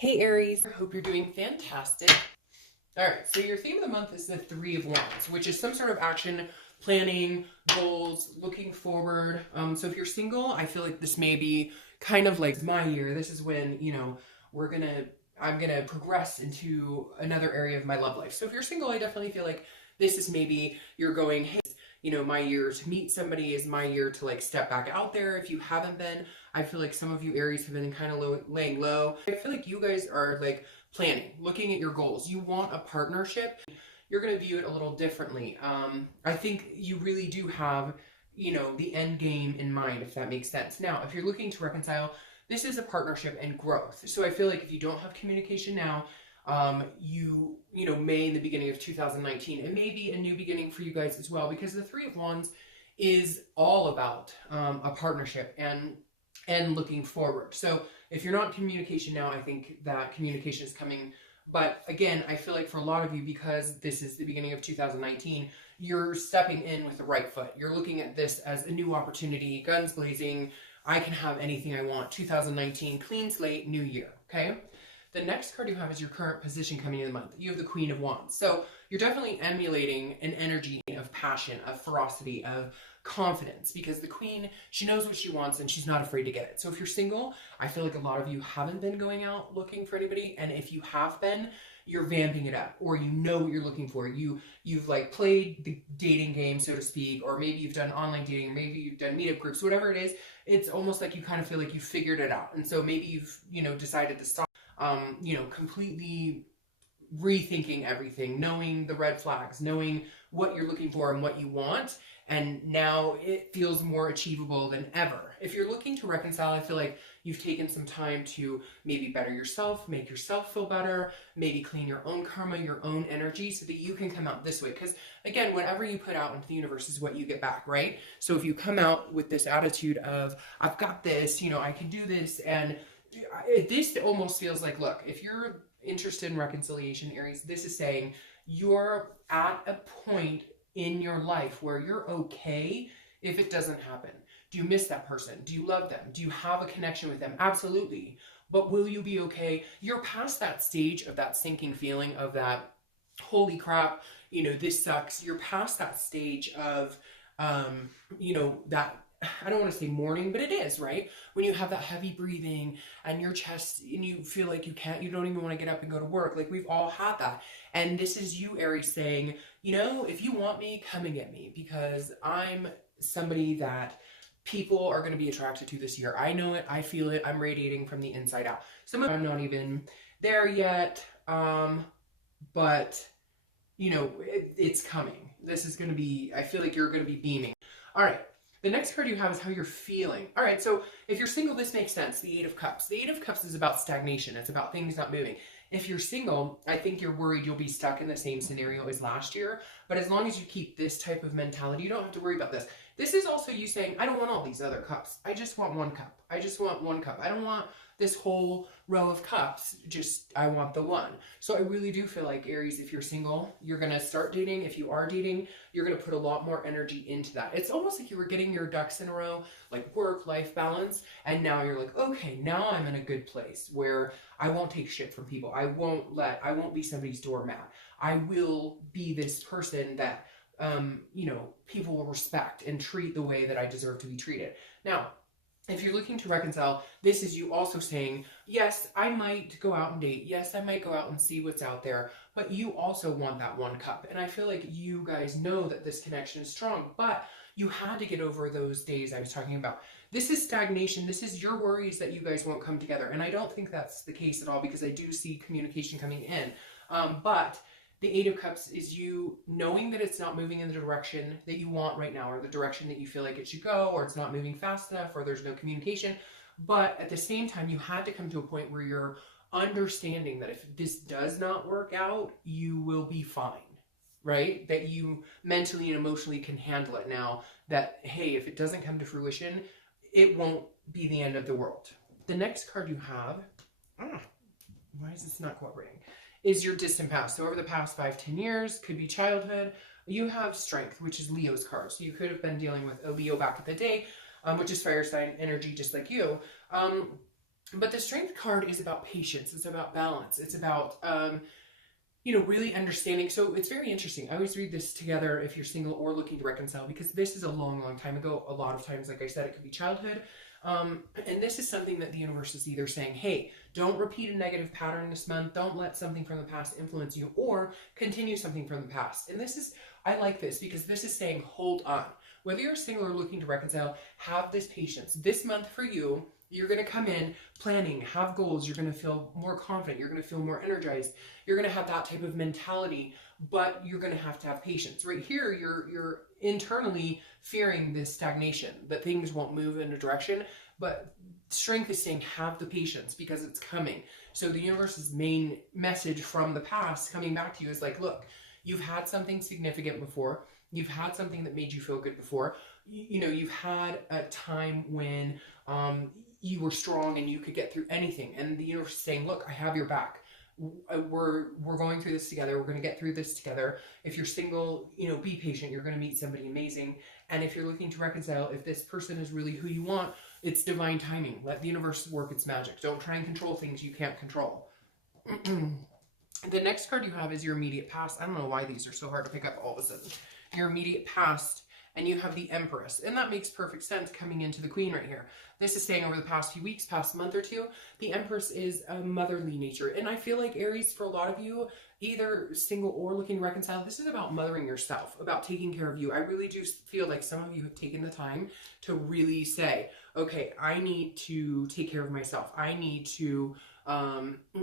Hey Aries, I hope you're doing fantastic. All right, so your theme of the month is the Three of Wands, which is some sort of action, planning, goals, looking forward. So if you're single, I feel like this may be kind of like my year. This is when, I'm gonna progress into another area of my love life. So if you're single, I definitely feel like this is maybe you're going, hey, my year to meet somebody is my year to like step back out there. If you haven't been, I feel like some of you Aries have been kind of laying low. I feel like you guys are like planning, looking at your goals. You want a partnership. You're going to view it a little differently. I think you really do have, the end game in mind, if that makes sense. Now, if you're looking to reconcile, this is a partnership and growth. So I feel like if you don't have communication now, may in the beginning of 2019, it may be a new beginning for you guys as well, because the Three of Wands is all about a partnership and looking forward. So if you're not in communication now, I think that communication is coming. But again, I feel like for a lot of you, because this is the beginning of 2019, you're stepping in with the right foot. You're looking at this as a new opportunity, guns blazing. I can have anything I want. 2019, clean slate, new year, okay? The next card you have is your current position coming in the month. You have the Queen of Wands. So you're definitely emulating an energy of passion, of ferocity, of confidence, because the Queen, she knows what she wants and she's not afraid to get it. So if you're single, I feel like a lot of you haven't been going out looking for anybody, and if you have been, you're vamping it up, or you know what you're looking for. You've like played the dating game, so to speak, or maybe you've done online dating, or maybe you've done meetup groups, whatever it is. It's almost like you kind of feel like you figured it out, and so maybe you've decided to stop completely rethinking everything, knowing the red flags, knowing what you're looking for and what you want, and now it feels more achievable than ever. If you're looking to reconcile, I feel like you've taken some time to maybe better yourself, make yourself feel better, maybe clean your own karma, your own energy, so that you can come out this way. Because again, whatever you put out into the universe is what you get back, right? So if you come out with this attitude of, I've got this, I can do this, and this almost feels like, look, if you're interested in reconciliation, Aries, this is saying you're at a point in your life where you're okay if it doesn't happen. Do you miss that person? Do you love them? Do you have a connection with them? Absolutely. But will you be okay? You're past that stage of that sinking feeling of that, holy crap, this sucks. You're past that stage of, that, I don't want to say mourning, but it is, right? When you have that heavy breathing and your chest, and you feel like you don't even want to get up and go to work. Like, we've all had that. And this is you, Aries, saying, if you want me, come and get me, because I'm somebody that people are going to be attracted to this year. I know it. I feel it. I'm radiating from the inside out. Some of I'm not even there yet, but, it's coming. This is going to be, I feel like you're going to be beaming. All right. The next card you have is how you're feeling. All right, so if you're single, this makes sense. The Eight of Cups. The Eight of Cups is about stagnation. It's about things not moving. If you're single, I think you're worried you'll be stuck in the same scenario as last year. But as long as you keep this type of mentality, you don't have to worry about this. This is also you saying, I don't want all these other cups. I just want one cup. I just want one cup. I don't want this whole row of cups. I want the one. So I really do feel like, Aries, if you're single, you're going to start dating. If you are dating, you're going to put a lot more energy into that. It's almost like you were getting your ducks in a row, like work-life balance, and now you're like, okay, now I'm in a good place where I won't take shit from people. I won't be somebody's doormat. I will be this person that, people will respect and treat the way that I deserve to be treated. Now, if you're looking to reconcile, this is you also saying, yes, I might go out and date. Yes, I might go out and see what's out there. But you also want that one cup. And I feel like you guys know that this connection is strong. But you had to get over those days I was talking about. This is stagnation. This is your worries that you guys won't come together. And I don't think that's the case at all, because I do see communication coming in. But the Eight of Cups is you knowing that it's not moving in the direction that you want right now, or the direction that you feel like it should go, or it's not moving fast enough, or there's no communication. But at the same time, you had to come to a point where you're understanding that if this does not work out, you will be fine, right? That you mentally and emotionally can handle it now, that, hey, if it doesn't come to fruition, it won't be the end of the world. The next card you have, why is this not cooperating? Is your distant past. So over the past 5-10 years, could be childhood, you have strength, which is Leo's card. So you could have been dealing with a Leo back in the day, which is fire sign energy, just like you. But the Strength card is about patience. It's about balance. It's about, you know, really understanding. So it's very interesting. I always read this together if you're single or looking to reconcile, because this is a long, long time ago. A lot of times, like I said, it could be childhood. And this is something that the universe is either saying, hey, don't repeat a negative pattern this month. Don't let something from the past influence you, or continue something from the past. And this is, I like this because this is saying, hold on. Whether you're single or looking to reconcile, have this patience. This month for you, you're going to come in planning, have goals. You're going to feel more confident. You're going to feel more energized. You're going to have that type of mentality, but you're going to have patience. Right here, you're internally fearing this stagnation, that things won't move in a direction, but Strength is saying have the patience because it's coming. So the universe's main message from the past coming back to you is like, look, you've had something significant before. You've had something that made you feel good before. You know, you've had a time when you were strong and you could get through anything. And the universe is saying, look, I have your back. We're going through this together. We're going to get through this together. If you're single, you know, be patient. You're going to meet somebody amazing. And if you're looking to reconcile, if this person is really who you want, it's divine timing. Let the universe work its magic. Don't try and control things you can't control. The next card you have is your immediate past. I don't know why these are so hard to pick up all of a sudden. Your immediate past, and you have the Empress. And that makes perfect sense coming into the Queen right here. This is saying over the past few weeks, past month or two, the Empress is a motherly nature. And I feel like Aries, for a lot of you, either single or looking to reconcile, this is about mothering yourself, about taking care of you. I really do feel like some of you have taken the time to really say, okay, I need to take care of myself. I need to,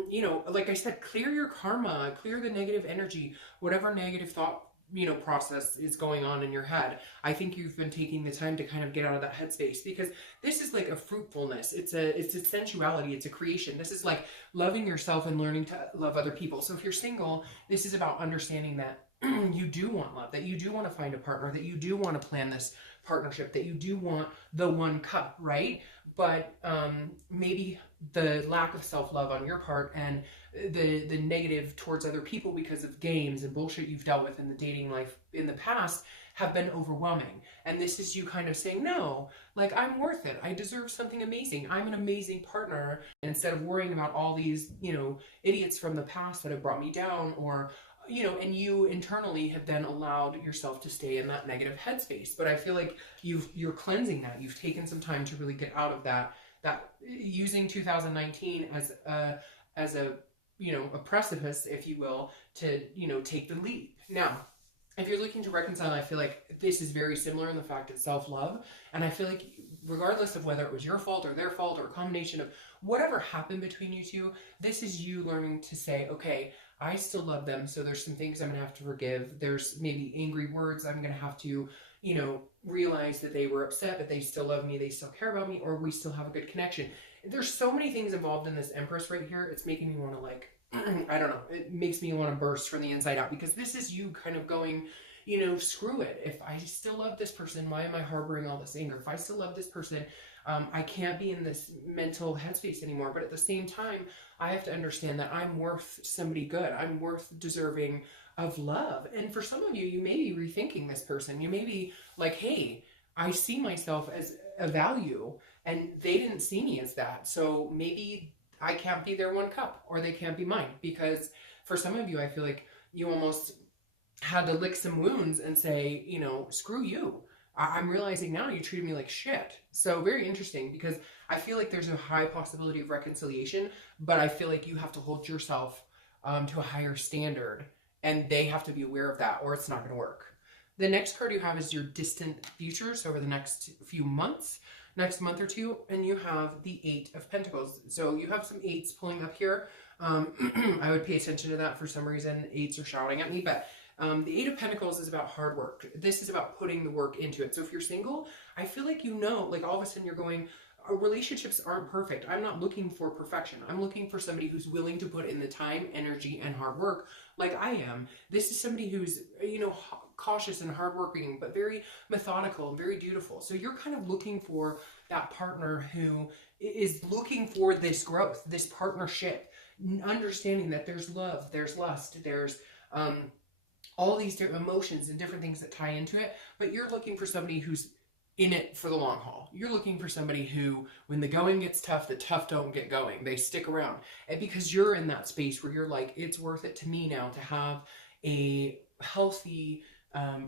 you know, like I said, clear your karma, clear the negative energy, whatever negative thought, you know, process is going on in your head. I think you've been taking the time to kind of get out of that headspace, because this is like a fruitfulness. It's a sensuality. It's a creation. This is like loving yourself and learning to love other people. So if you're single, this is about understanding that you do want love, that you do want to find a partner, that you do want to plan this partnership, that you do want the one cup, right? But maybe the lack of self-love on your part and the negative towards other people because of games and bullshit you've dealt with in the dating life in the past have been overwhelming. And this is you kind of saying, no, like, I'm worth it. I deserve something amazing. I'm an amazing partner. And instead of worrying about all these, you know, idiots from the past that have brought me down, or, you know, and you internally have then allowed yourself to stay in that negative headspace. But I feel like you're cleansing that. You've taken some time to really get out of that using 2019 as a you know, a precipice, if you will, to, you know, take the leap. Now, if you're looking to reconcile, I feel like this is very similar in the fact it's self-love. And I feel like regardless of whether it was your fault or their fault or a combination of whatever happened between you two, this is you learning to say, okay, I still love them. So there's some things I'm going to have to forgive. There's maybe angry words I'm going to have to, you know, realize that they were upset, but they still love me. They still care about me, or we still have a good connection. There's so many things involved in this Empress right here. It's making me want to, like, I don't know. It makes me want to burst from the inside out, because this is you kind of going, you know, screw it. If I still love this person, why am I harboring all this anger? If I still love this person, I can't be in this mental headspace anymore. But at the same time, I have to understand that I'm worth somebody good. I'm worth deserving of love. And for some of you, you may be rethinking this person. You may be like, hey, I see myself as a value, and they didn't see me as that. So maybe I can't be their one cup, or they can't be mine. Because for some of you, I feel like you almost had to lick some wounds and say, you know, screw you. I'm realizing now you treated me like shit. So very interesting, because I feel like there's a high possibility of reconciliation, but I feel like you have to hold yourself to a higher standard, and they have to be aware of that, or it's not going to work. The next card you have is your distant future, so over the next few months, next month or two, and you have the Eight of Pentacles. So you have some eights pulling up here. I would pay attention to that. For some reason, eights are shouting at me, but the Eight of Pentacles is about hard work. This is about putting the work into it. So if you're single, I feel like, you know, like all of a sudden you're going, relationships aren't perfect. I'm not looking for perfection. I'm looking for somebody who's willing to put in the time, energy, and hard work like I am. This is somebody who's, you know, cautious and hardworking, but very methodical and very dutiful. So you're kind of looking for that partner who is looking for this growth, this partnership, understanding that there's love, there's lust, there's all these different emotions and different things that tie into it. But you're looking for somebody who's in it for the long haul. You're looking for somebody who, when the going gets tough, the tough don't get going. They stick around. And because you're in that space where you're like, it's worth it to me now to have a healthy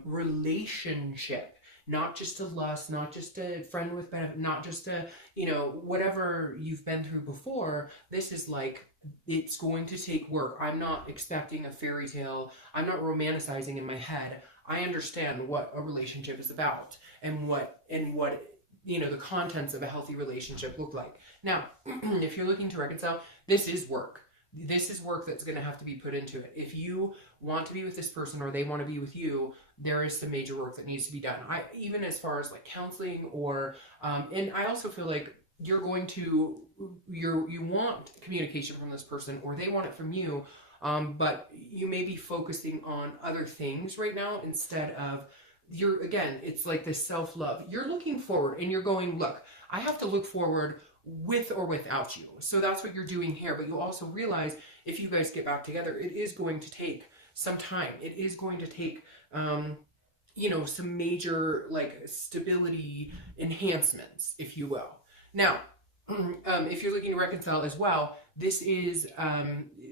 relationship. Not just a lust, not just a friend with benefit, not just a, you know, whatever you've been through before. This is like, it's going to take work. I'm not expecting a fairy tale. I'm not romanticizing in my head. I understand what a relationship is about and what, you know, the contents of a healthy relationship look like. Now, if you're looking to reconcile, this is work. This is work that's going to have to be put into it. If you want to be with this person or they want to be with you, there is some major work that needs to be done. Even as far as like counseling or, and I also feel like you're going to, you want communication from this person or they want it from you, but you may be focusing on other things right now instead of again, it's like this self-love. You're looking forward and you're going, look, I have to look forward with or without you. So that's what you're doing here. But you also realize if you guys get back together, it is going to take some time. It is going to take, you know, some major like stability enhancements, if you will. Now, if you're looking to reconcile as well, this is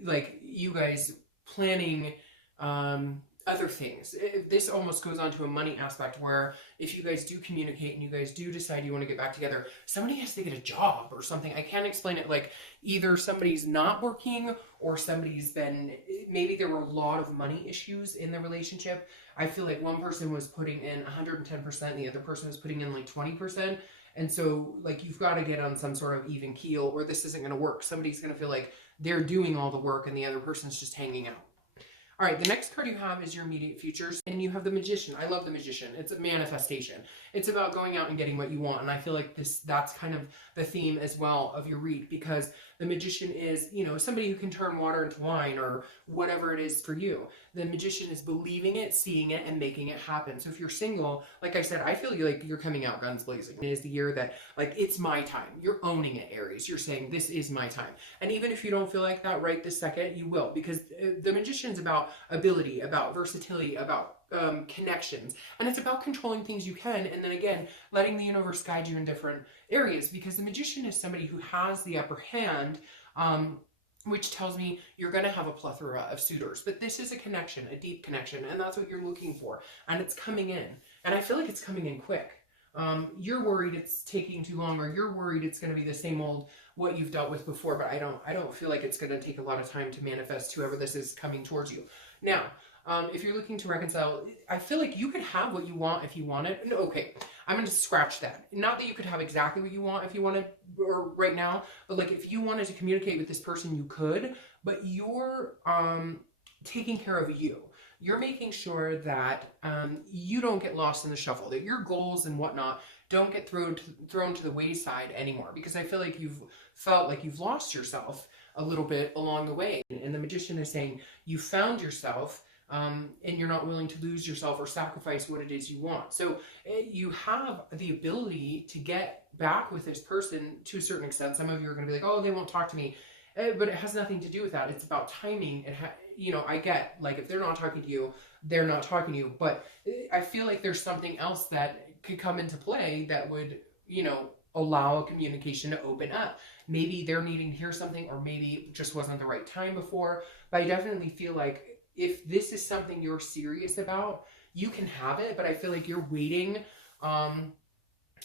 like you guys planning other things. This almost goes on to a money aspect where if you guys do communicate and you guys do decide you want to get back together, somebody has to get a job or something. I can't explain it. Like either somebody's not working or somebody's been, maybe there were a lot of money issues in the relationship. I feel like one person was putting in 110% and the other person was putting in like 20%. And so like you've got to get on some sort of even keel or this isn't going to work. Somebody's going to feel like they're doing all the work and the other person's just hanging out. All right, the next card you have is your immediate futures, and you have the Magician. I love the Magician. It's a manifestation. It's about going out and getting what you want, and I feel like that's kind of the theme as well of your read, because the Magician is, you know, somebody who can turn water into wine or whatever it is for you. The Magician is believing it, seeing it, and making it happen. So if you're single, like I said, I feel like you're coming out guns blazing. It is the year that, like, it's my time. You're owning it, Aries. You're saying, this is my time. And even if you don't feel like that right this second, you will, because the Magician's about ability, about versatility, about connections, and it's about controlling things you can, and then again letting the universe guide you in different areas, because the Magician is somebody who has the upper hand, which tells me you're going to have a plethora of suitors, but this is a connection, a deep connection, and that's what you're looking for, and it's coming in, and I feel like it's coming in quick. You're worried it's taking too long, or you're worried it's going to be the same old what you've dealt with before, but I don't feel like it's going to take a lot of time to manifest whoever this is coming towards you. Now, if you're looking to reconcile, I feel like you could have what you want if you wanted. No, okay, I'm going to scratch that. Not that you could have exactly what you want if you wanted, or right now, but like if you wanted to communicate with this person, you could, but you're taking care of you. You're making sure that you don't get lost in the shuffle, that your goals and whatnot don't get thrown to the wayside anymore, because I feel like you've felt like you've lost yourself a little bit along the way. And the Magician is saying you found yourself, and you're not willing to lose yourself or sacrifice what it is you want. So you have the ability to get back with this person to a certain extent. Some of you are going to be like, oh, they won't talk to me. But it has nothing to do with that. It's about timing. You know, I get, like, if they're not talking to you, they're not talking to you. But I feel like there's something else that could come into play that would, you know, allow a communication to open up. Maybe they're needing to hear something, or maybe it just wasn't the right time before. But I definitely feel like if this is something you're serious about, you can have it. But I feel like you're waiting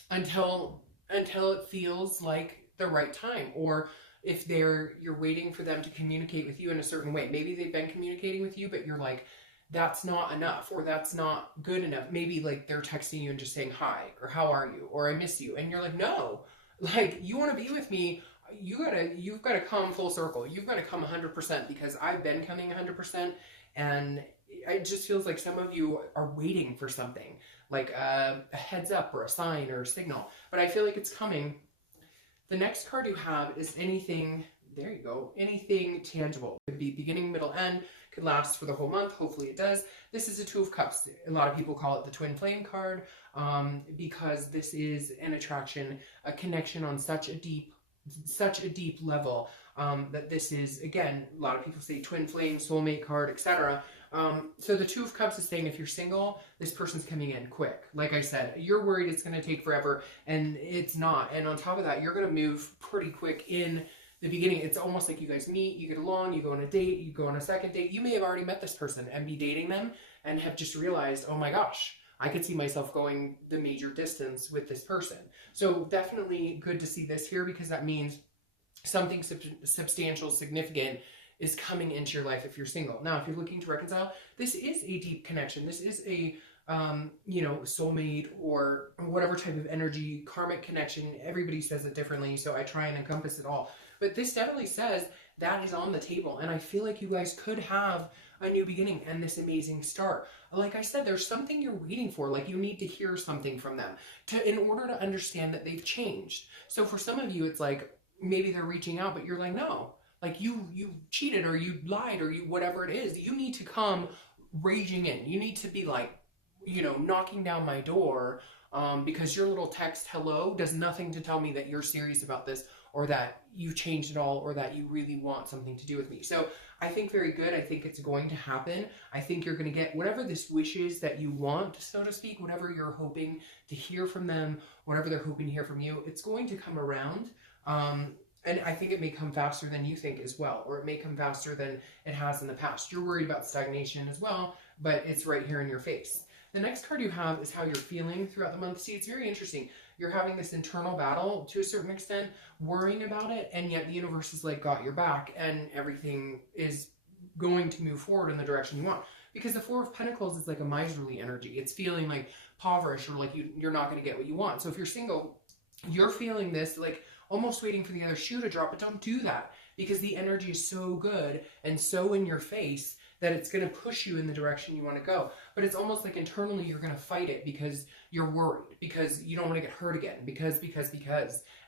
until it feels like the right time, or if you're waiting for them to communicate with you in a certain way. Maybe they've been communicating with you, but you're like, that's not enough, or that's not good enough. Maybe like they're texting you and just saying hi, or how are you, or I miss you. And you're like, no, like, you want to be with me, you've got to come full circle. You've got to come 100%, because I've been coming 100%. And it just feels like some of you are waiting for something, like a heads up or a sign or a signal. But I feel like it's coming. The next card you have is anything, there you go, anything tangible. It could be beginning, middle, end, could last for the whole month. Hopefully it does. This is a Two of Cups. A lot of people call it the Twin Flame card, because this is an attraction, a connection on such a deep level. that this is, again, a lot of people say twin flame, soulmate card, etc. So the Two of Cups is saying if you're single, this person's coming in quick. Like I said, you're worried it's going to take forever, and it's not. And on top of that, you're going to move pretty quick in the beginning. It's almost like you guys meet, you get along, you go on a date, you go on a second date. You may have already met this person and be dating them and have just realized, oh my gosh, I could see myself going the major distance with this person. So definitely good to see this here, because that means something substantial, significant is coming into your life if you're single. Now, if you're looking to reconcile, this is a deep connection. This is a, you know, soulmate or whatever type of energy, karmic connection. Everybody says it differently, so I try and encompass it all. But this definitely says that is on the table, and I feel like you guys could have a new beginning and this amazing start. Like I said, there's something you're waiting for. Like, you need to hear something from them in order to understand that they've changed. So for some of you, it's like maybe they're reaching out, but you're like, no, like you cheated or you lied or you whatever it is. You need to come raging in. You need to be like, you know, knocking down my door, because your little text hello does nothing to tell me that you're serious about this, or that you changed it all, or that you really want something to do with me. So I think very good. I think it's going to happen. I think you're going to get whatever this wish is that you want, so to speak, whatever you're hoping to hear from them, whatever they're hoping to hear from you, it's going to come around. And I think it may come faster than you think as well, or it may come faster than it has in the past. You're worried about stagnation as well, but it's right here in your face. The next card you have is how you're feeling throughout the month. See, it's very interesting. You're having this internal battle to a certain extent, worrying about it, and yet the universe is like got your back, and everything is going to move forward in the direction you want. Because the Four of Pentacles is like a miserly energy. It's feeling like impoverished, or like you're not going to get what you want. So if you're single, you're feeling this like almost waiting for the other shoe to drop, but don't do that, because the energy is so good and so in your face that it's going to push you in the direction you want to go. But it's almost like internally you're going to fight it because you're worried, because you don't want to get hurt again, because,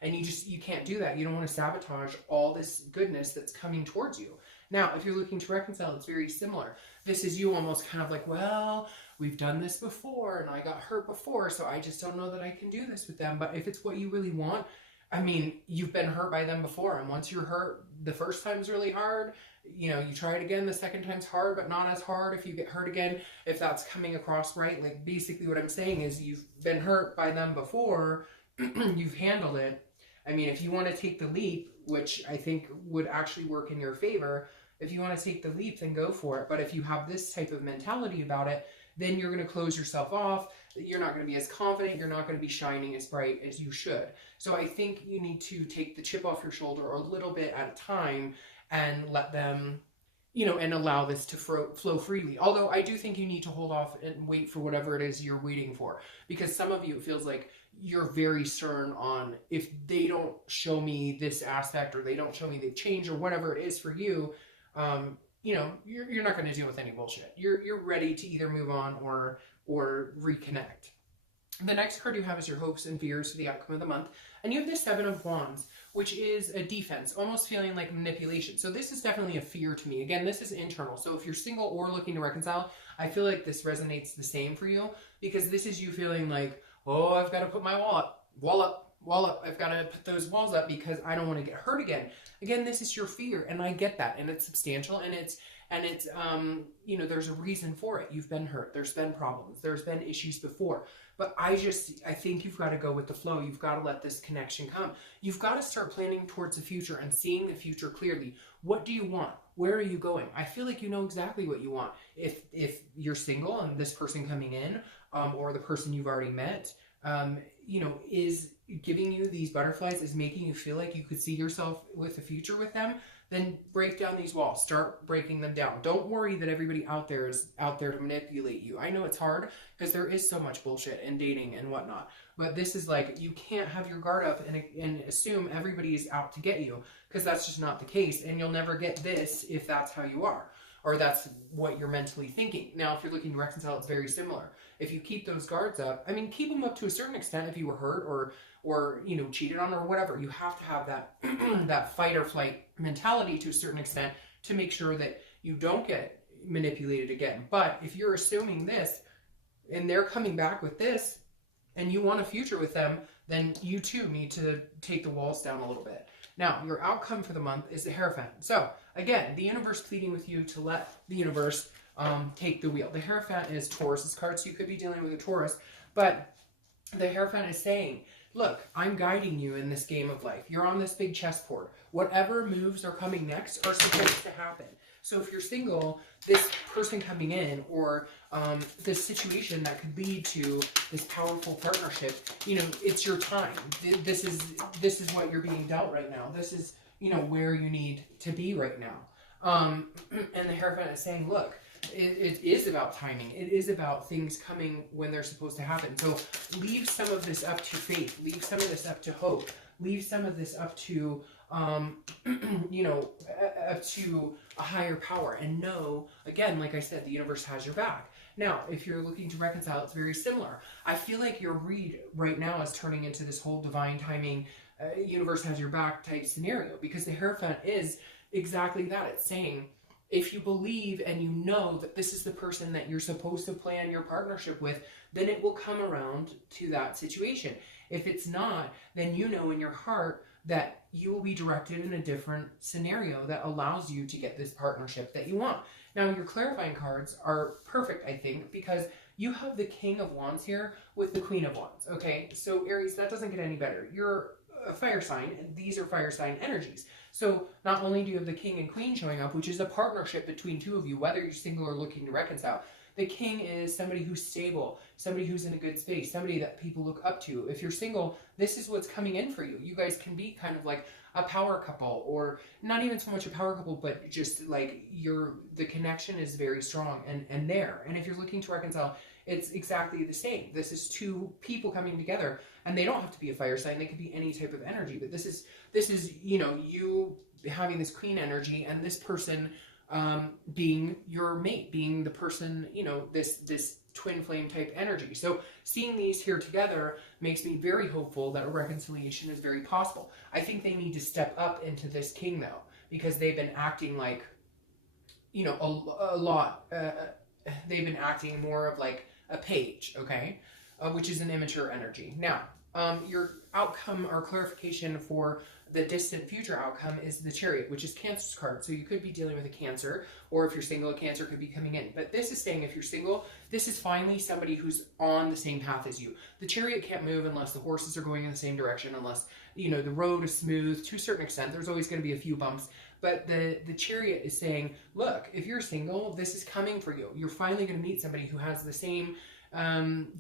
and you can't do that. You don't want to sabotage all this goodness that's coming towards you. Now, if you're looking to reconcile, it's very similar. This is you almost kind of like, well, we've done this before and I got hurt before, so I just don't know that I can do this with them. But if it's what you really want, I mean, you've been hurt by them before, and once you're hurt, the first time's really hard. You know, you try it again, the second time's hard, but not as hard if you get hurt again, if that's coming across right. Like, basically what I'm saying is you've been hurt by them before, you've handled it. I mean, if you want to take the leap, which I think would actually work in your favor, if you want to take the leap, then go for it. But if you have this type of mentality about it, then you're going to close yourself off. You're not going to be as confident. You're not going to be shining as bright as you should. So I think you need to take the chip off your shoulder a little bit at a time and let them, you know, and allow this to flow freely. Although I do think you need to hold off and wait for whatever it is you're waiting for. Because some of you, it feels like you're very stern on, if they don't show me this aspect, or they don't show me they've changed, or whatever it is for you, you know, you're not going to deal with any bullshit. You're ready to either move on or reconnect. The next card you have is your hopes and fears for the outcome of the month. And you have the Seven of Wands, which is a defense, almost feeling like manipulation. So this is definitely a fear to me. Again, this is internal. So if you're single or looking to reconcile, I feel like this resonates the same for you, because this is you feeling like, oh, I've got to put my wall up. I've got to put those walls up because I don't want to get hurt again. Again, this is your fear, and I get that, and it's substantial, and it's you know, there's a reason for it. You've been hurt. There's been problems. There's been issues before. But I think you've got to go with the flow. You've got to let this connection come. You've got to start planning towards the future and seeing the future clearly. What do you want? Where are you going? I feel like you know exactly what you want. If you're single and this person coming in, or the person you've already met, you know, is giving you these butterflies, is making you feel like you could see yourself with the future with them, then break down these walls. Start breaking them down. Don't worry that everybody out there is out there to manipulate you. I know it's hard because there is so much bullshit in dating and whatnot. But this is like, you can't have your guard up and assume everybody is out to get you, because that's just not the case. And you'll never get this if that's how you are, or that's what you're mentally thinking. Now, if you're looking to reconcile, it's very similar. If you keep those guards up, I mean, keep them up to a certain extent if you were hurt or you know, cheated on or whatever. You have to have that that fight or flight mentality to a certain extent to make sure that you don't get manipulated again. But if you're assuming this and they're coming back with this and you want a future with them, then you too need to take the walls down a little bit. Now, your outcome for the month is the Hierophant. So, again, the universe pleading with you to let the universe take the wheel. The Hierophant is Taurus's card, so you could be dealing with a Taurus, but the Hierophant is saying, look, I'm guiding you in this game of life. You're on this big chessboard. Whatever moves are coming next are supposed to happen. So if you're single, this person coming in, or this situation that could lead to this powerful partnership, you know, it's your time. This is what you're being dealt right now. This is, you know, where you need to be right now. And the Hierophant is saying, look, it is about timing. It is about things coming when they're supposed to happen. So leave some of this up to faith. Leave some of this up to hope. Leave some of this up to, you know, up to a higher power. And know, again, like I said, the universe has your back. Now, if you're looking to reconcile, it's very similar. I feel like your read right now is turning into this whole divine timing, universe has your back type scenario, because the Hierophant is exactly that. It's saying, if you believe and you know that this is the person that you're supposed to plan your partnership with, then it will come around to that situation. If it's not, then you know in your heart that you will be directed in a different scenario that allows you to get this partnership that you want. Now, your clarifying cards are perfect, I think, because you have the King of Wands here with the Queen of Wands, okay? So, Aries, that doesn't get any better. You're a fire sign, and these are fire sign energies. So not only do you have the King and Queen showing up, which is a partnership between two of you, whether you're single or looking to reconcile. The King is somebody who's stable, somebody who's in a good space, somebody that people look up to. If you're single, this is what's coming in for you. You guys can be kind of like a power couple, or not even so much a power couple, but just like the connection is very strong and there. And if you're looking to reconcile, it's exactly the same. This is two people coming together, and they don't have to be a fire sign. They could be any type of energy, but this is, you know, you having this Queen energy, and this person being your mate, being the person, you know, this twin flame type energy. So seeing these here together makes me very hopeful that a reconciliation is very possible. I think they need to step up into this King, though, because they've been acting like, you know, a lot. They've been acting more of like a page, okay, which is an immature energy. Now, your outcome or clarification for the distant future outcome is the Chariot, which is Cancer's card. So you could be dealing with a Cancer, or if you're single, a Cancer could be coming in. But this is saying if you're single, this is finally somebody who's on the same path as you. The Chariot can't move unless the horses are going in the same direction, unless, you know, the road is smooth to a certain extent. There's always going to be a few bumps. But the Chariot is saying, look, if you're single, this is coming for you. You're finally going to meet somebody who has the same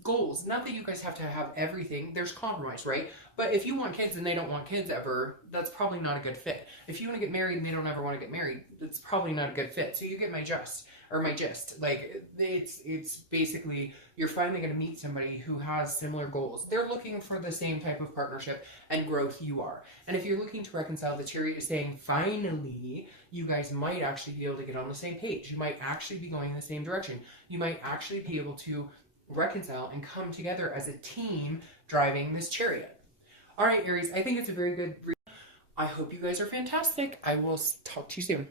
goals. Not that you guys have to have everything. There's compromise, right? But if you want kids and they don't want kids ever, that's probably not a good fit. If you want to get married and they don't ever want to get married, that's probably not a good fit. So you get my gist. Like, it's basically, you're finally going to meet somebody who has similar goals. They're looking for the same type of partnership and growth you are. And if you're looking to reconcile, the Chariot is saying, finally, you guys might actually be able to get on the same page. You might actually be going in the same direction. You might actually be able to reconcile and come together as a team driving this Chariot. All right, Aries, I think it's a very good read. I hope you guys are fantastic. I will talk to you soon.